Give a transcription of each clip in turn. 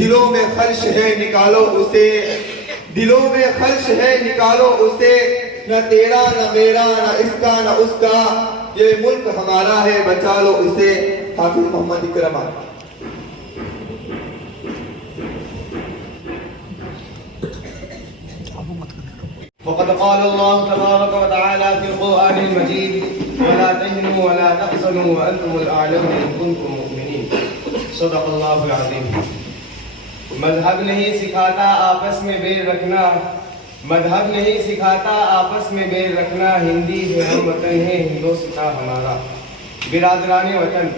دلوں میں خلش ہے نکالو اسے، دلوں میں خلش ہے نکالو اسے، نہ تیرا نہ میرا نہ اس کا نہ اس کا، یہ ملک ہمارا ہے بچا لو اسے۔ حافظ محمد اکرم۔ وقد قال الله تبارك وتعالى في القرآن المجيد ولا تهنوا ولا تحزنوا وأنتم الأعلون إن كنتم مؤمنين۔ صدق اللہ العظیم۔ مذہب نہیں سکھاتا آپس میں بیل رکھنا، مذہب نہیں سکھاتا آپس میں بیل رکھنا، ہندی ہے ہم وطن ہے ہندوستان ہمارا۔ برادران وطن،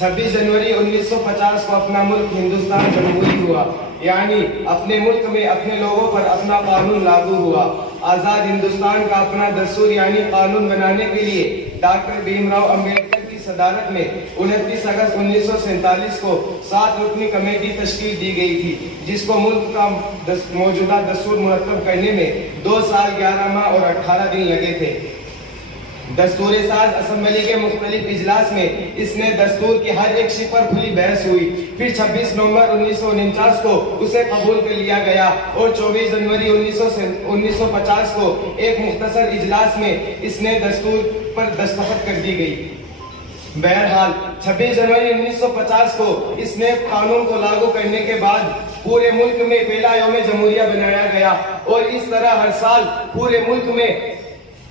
26 جنوری 1950 کو اپنا ملک ہندوستان جمہوری ہوا، یعنی اپنے ملک میں اپنے لوگوں پر اپنا قانون لاگو ہوا۔ آزاد ہندوستان کا اپنا دستور یعنی قانون بنانے کے لیے ڈاکٹر بھیم راؤ امبیڈکر کی صدارت میں 29 اگست 1947 کو 7 رکنی کمیٹی تشکیل دی گئی تھی، جس کو ملک کا موجودہ دستور مرتب کرنے میں 2 سال 11 ماہ اور 18 دن لگے تھے۔ دستور ساز اسمبلی کے مختلف اجلاس میں اس نے دستور کی ہر ایک شق پر کھلی بحث ہوئی، پھر 26 نومبر 1949 کو اسے قبول کر لیا گیا اور 24 جنوری 1950 کو ایک مختصر اجلاس میں اس نے دستور پر دستخط کر دی گئی۔ بہرحال 26 جنوری 1950 کو اس نے قانون کو لاگو کرنے کے بعد پورے ملک میں پہلا یوم جمہوریہ بنایا گیا، اور اس طرح ہر سال پورے ملک میں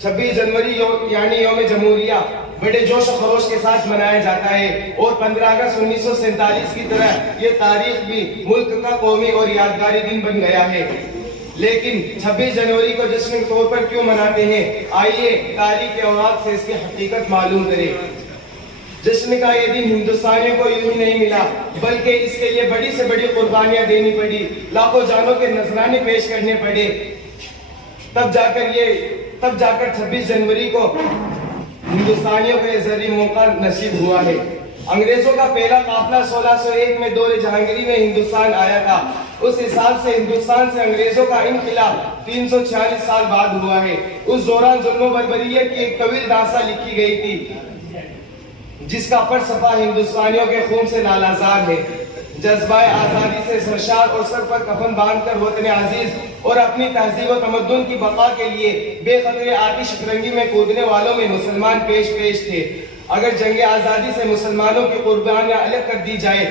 26 جنوری یعنی یوم جمہوریہ بڑے جوش و خروش کے ساتھ منایا جاتا ہے، اور 15 اگست 1947 کی طرح یہ تاریخ بھی ملک کا قومی اور یادگاری دن بن گیا ہے۔ لیکن 26 جنوری کو جشن کے طور پر کیوں مناتے ہیں؟ آئیے تاریخ کے اوراق سے اس کی حقیقت معلوم کریں۔ جشن کا یہ دن ہندوستانیوں کو یوں ہی نہیں ملا، بلکہ اس کے لیے بڑی سے بڑی قربانیاں دینی پڑی، لاکھوں جانوں کے نذرانے پیش کرنے پڑے، تب جا کر 26 جنوری کو ہندوستانیوں کو یہ زرعی موقع نصیب ہوا ہے۔ انگریزوں کا پہلا قافلہ 1601 میں دور جہانگیری میں ہندوستان آیا تھا۔ اس حساب سے ہندوستان سے انگریزوں کا انخلا 346 سال بعد ہوا ہے۔ اس دوران ظلم و بربریت کی ایک طویل داستان لکھی گئی تھی، جس کا پٹ صفحہ ہندوستانیوں کے خون سے لالازار ہے۔ جذبہ آزادی سے سرشار اور سر پر کفن باندھ کر وطن عزیز اور اپنی تہذیب و تمدن کی بقا کے لیے بے خطرے آتش فشنگی میں کودنے والوں میں مسلمان پیش تھے۔ اگر جنگ آزادی سے مسلمانوں کی قربانیاں الگ کر دی جائے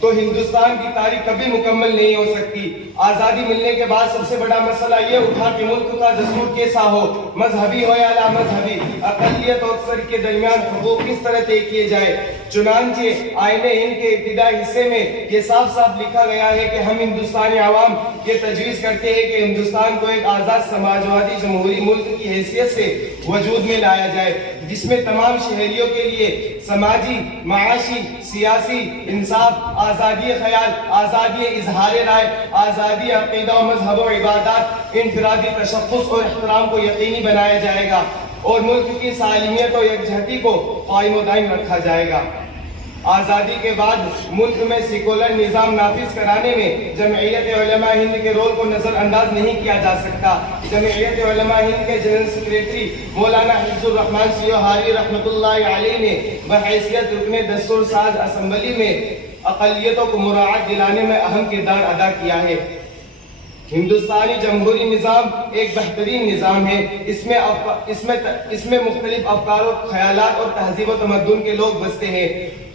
تو ہندوستان کی تاریخ کبھی مکمل نہیں ہو سکتی۔ آزادی ملنے کے بعد سب سے بڑا مسئلہ یہ اٹھا کہ ملک کا دستور کیسا ہو، مذہبی ہو یا لا مذہبی، اقلیت اور اکثر کے درمیان حقوق کس طرح طے کیے جائے۔ چنانچہ آئین ہند کے ابتدائی حصے میں یہ صاف صاف لکھا گیا ہے کہ ہم ہندوستانی عوام یہ تجویز کرتے ہیں کہ ہندوستان کو ایک آزاد سماجوادی جمہوری ملک کی حیثیت سے وجود میں لایا جائے، جس میں تمام شہریوں کے لیے سماجی، معاشی، سیاسی انصاف، آزادی خیال، آزادی اظہار رائے، آزادی عقیدہ و مذہب و عبادات، انفرادی تشخص اور احترام کو یقینی بنایا جائے گا، اور ملک کی سالمیت و یکجہتی کو قائم و دائم رکھا جائے گا۔ آزادی کے بعد ملک میں سیکولر نظام نافذ کرانے میں جمعیت علماء ہند کے رول کو نظر انداز نہیں کیا جا سکتا۔ جمعیت علماء ہند کے جنرل سیکریٹری مولانا حفظ الرحمن سیوہاری رحمۃ اللہ علیہ نے بحیثیت رکن دستور ساز اسمبلی میں اقلیتوں کو مراعات دلانے میں اہم کردار ادا کیا ہے۔ ہندوستانی جمہوری نظام ایک بہترین نظام ہے۔ اس میں مختلف افکار و خیالات اور تہذیب و تمدن کے لوگ بستے ہیں،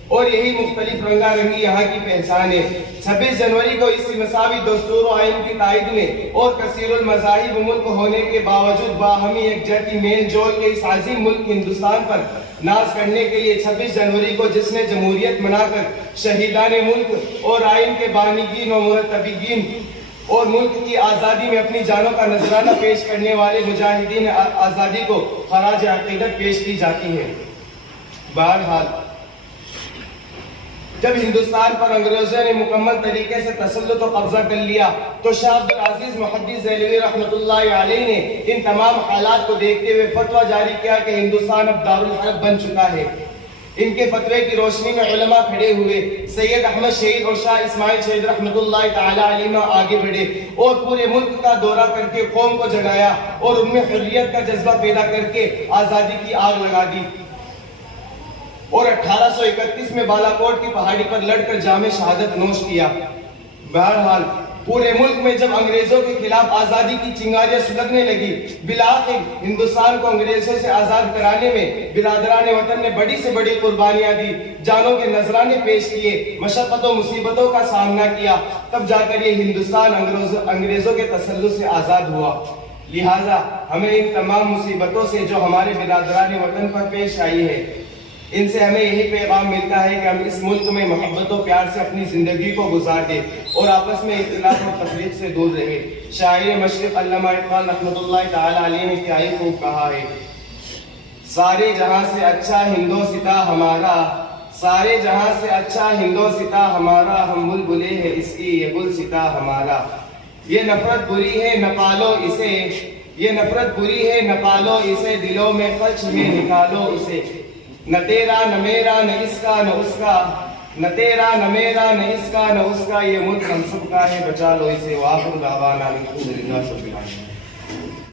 اور یہی مختلف رنگا رنگی یہاں کی پہچان ہے۔ 26 جنوری کو اس مساوی دستور و آئین کی تائید میں اور کثیر المذاہب ملک ہونے کے باوجود باہمی یکجہتی میل جول کے اس عظیم ملک ہندوستان پر ناز کرنے کے لیے 26 جنوری کو جشن جمہوریت منا کر شہیدان ملک اور آئین کے بانیگین و مرتبین اور ملک کی آزادی میں اپنی جانوں کا نذرانہ پیش کرنے والے مجاہدین آزادی کو خراج عقیدت پیش کی جاتی ہے۔ بہرحال جب ہندوستان پر انگریزوں نے مکمل طریقے سے تسلط و قبضہ کر لیا تو شاہ عبد العزیز محدث دہلوی رحمۃ اللہ علیہ نے ان تمام حالات کو دیکھتے ہوئے فتویٰ جاری کیا کہ ہندوستان اب دارالحرب بن چکا ہے۔ ان کے فتوے کی روشنی میں علماء کھڑے ہوئے، سید احمد شہید اور شاہ اسماعیل شہید رحمۃ اللہ تعالی علیہ آگے بڑھے اور پورے ملک کا دورہ کر کے قوم کو جگایا اور ان میں حریت کا جذبہ پیدا کر کے آزادی کی آگ لگا دی، اور 1831 میں بالا کوٹ کی پہاڑی پر لڑ کر جام شہادت نوش کیا۔ بہرحال پورے ملک میں جب انگریزوں کے خلاف آزادی کی چنگاریاں سلگنے لگی، بالآخر ہندوستان کو انگریزوں سے آزاد کرانے میں برادران وطن نے بڑی سے بڑی قربانیاں دی، جانوں کے نذرانے پیش کیے، مشقت و مصیبتوں کا سامنا کیا، تب جا کر یہ ہندوستان انگریزوں کے تسلط سے آزاد ہوا۔ لہٰذا ہمیں ان تمام مصیبتوں سے جو ہمارے برادران وطن پر پیش آئی ہے، ان سے ہمیں یہی پیغام ملتا ہے کہ ہم اس ملک میں محبت و پیار سے اپنی زندگی کو گزار دیں اور آپس میں اختلاف اور تفریق سے دور رہیں۔ شاعر مشرق علامہ اقبال رحمۃ اللہ تعالی علیہ نے کیا ہی خوب کہا ہے، سارے جہاں سے اچھا ہندوستاں ہمارا، سارے جہاں سے اچھا ہندوستاں ہمارا، ہم بلبلے ہیں اس کی یہ گلستاں ہمارا۔ یہ نفرت بری ہے نہ پالو اسے، یہ نفرت بری ہے نہ پالو اسے، دلوں میں خلش ہے نکالو اسے، نہ تیرا نہ میرا نہ اس کا نہ اس کا، نہ تیرا نہ میرا نہ اس کا نہ اس کا، یہ ملک ہم سب کا ہے، بچا لو اسے۔ وآخر دعوانا الحمد للہ رب العالمین۔